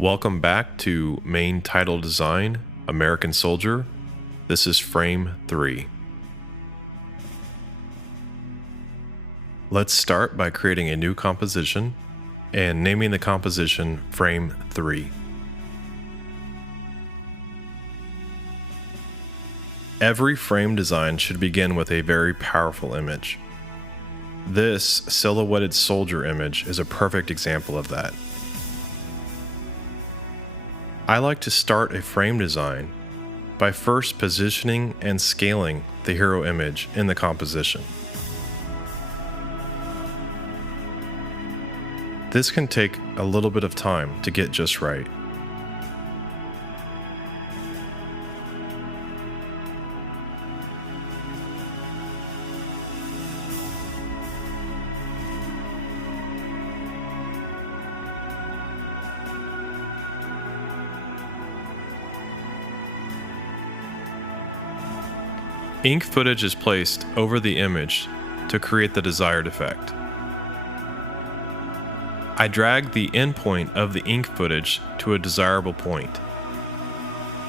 Welcome back to Main Title Design, American Soldier. This is frame 3. Let's start by creating a new composition and naming the composition frame 3. Every frame design should begin with a very powerful image. This silhouetted soldier image is a perfect example of that. I like to start a frame design by first positioning and scaling the hero image in the composition. This can take a little bit of time to get just right. Ink footage is placed over the image to create the desired effect. I drag the endpoint of the ink footage to a desirable point.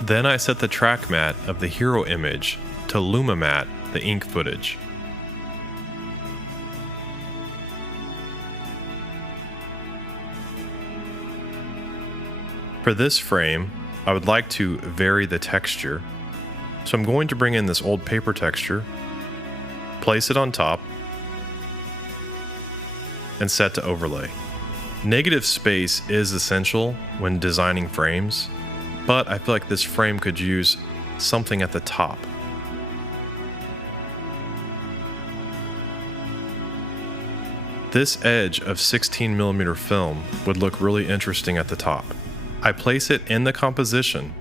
Then I set the track matte of the hero image to luma matte the ink footage. For this frame, I would like to vary the texture. So I'm going to bring in this old paper texture, place it on top, and set to overlay. Negative space is essential when designing frames, but I feel like this frame could use something at the top. This edge of 16mm film would look really interesting at the top. I place it in the composition,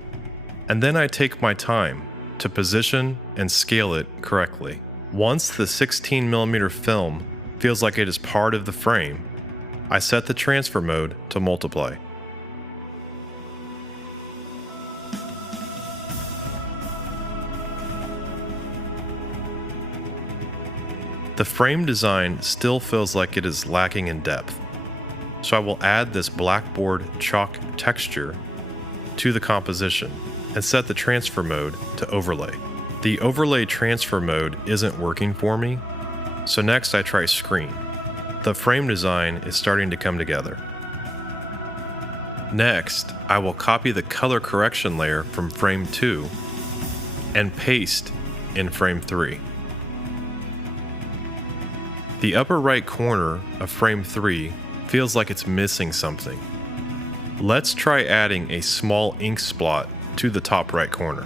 and then I take my time to position and scale it correctly. Once the 16mm film feels like it is part of the frame, I set the transfer mode to multiply. The frame design still feels like it is lacking in depth, so I will add this blackboard chalk texture to the composition and set the transfer mode to overlay. The overlay transfer mode isn't working for me, so next I try screen. The frame design is starting to come together. Next, I will copy the color correction layer from frame 2 and paste in frame 3. The upper right corner of frame 3 feels like it's missing something. Let's try adding a small ink splot to the top right corner.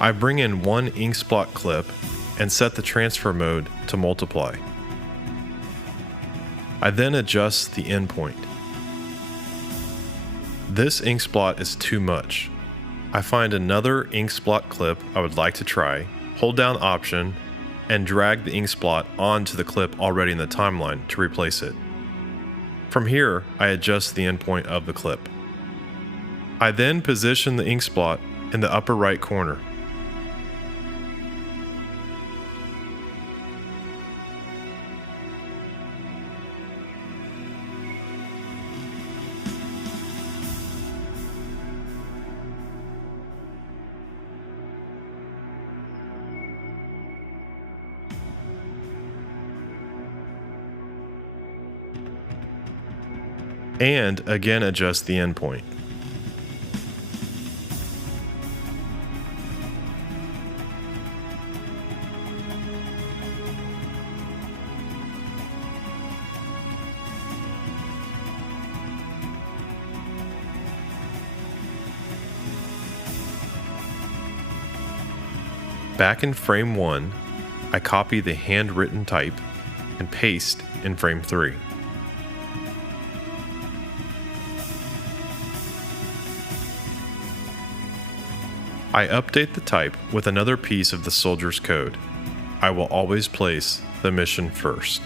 I bring in one ink splot clip and set the transfer mode to multiply. I then adjust the endpoint. This ink splot is too much. I find another ink splot clip I would like to try, hold down Option, and drag the ink splot onto the clip already in the timeline to replace it. From here, I adjust the endpoint of the clip. I then position the ink splot in the upper right corner. And again adjust the endpoint. Back in frame 1, I copy the handwritten type and paste in frame 3. I update the type with another piece of the soldier's code. I will always place the mission first.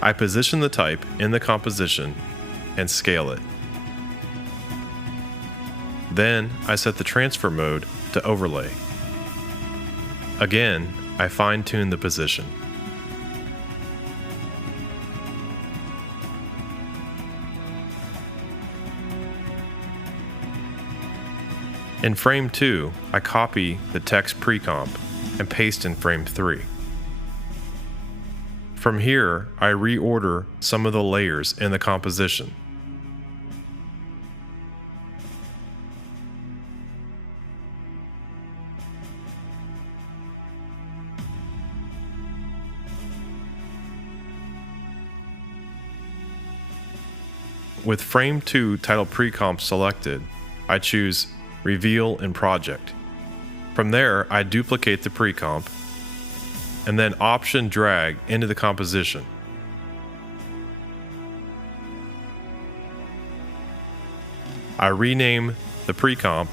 I position the type in the composition and scale it. Then I set the transfer mode to overlay. Again, I fine-tune the position. In frame 2, I copy the text pre-comp and paste in frame 3. From here, I reorder some of the layers in the composition. With frame 2 title pre-comp selected, I choose Reveal in Project. From there, I duplicate the pre-comp and then Option drag into the composition. I rename the pre-comp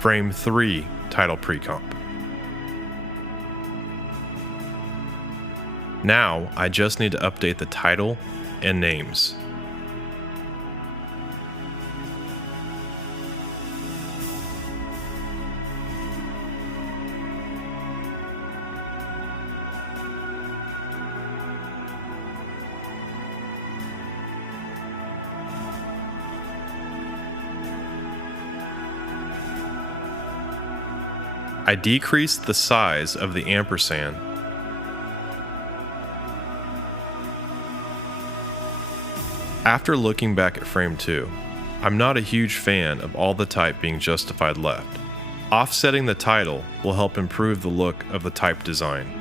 Frame 3 Title Pre-comp. Now, I just need to update the title and names. I decreased the size of the ampersand After looking back at frame 2, I'm not a huge fan of all the type being justified left. Offsetting the title will help improve the look of the type design.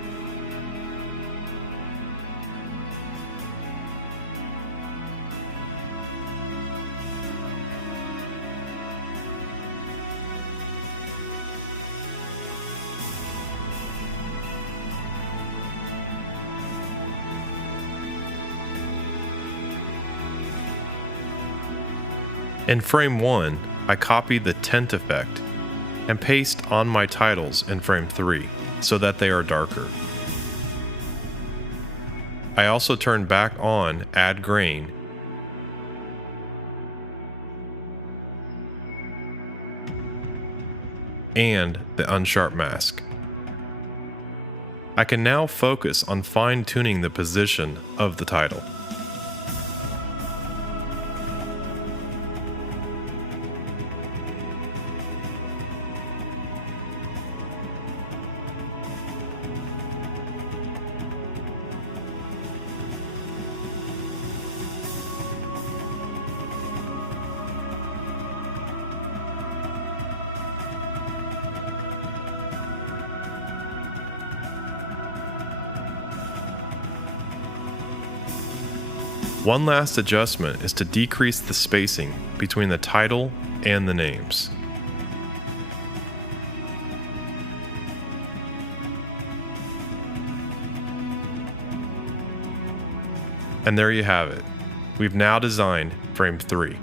In frame 1, I copied the tint effect and paste on my titles in frame 3 so that they are darker. I also turned back on Add Grain and the Unsharp Mask. I can now focus on fine-tuning the position of the title. One last adjustment is to decrease the spacing between the title and the names. And there you have it. We've now designed frame 3.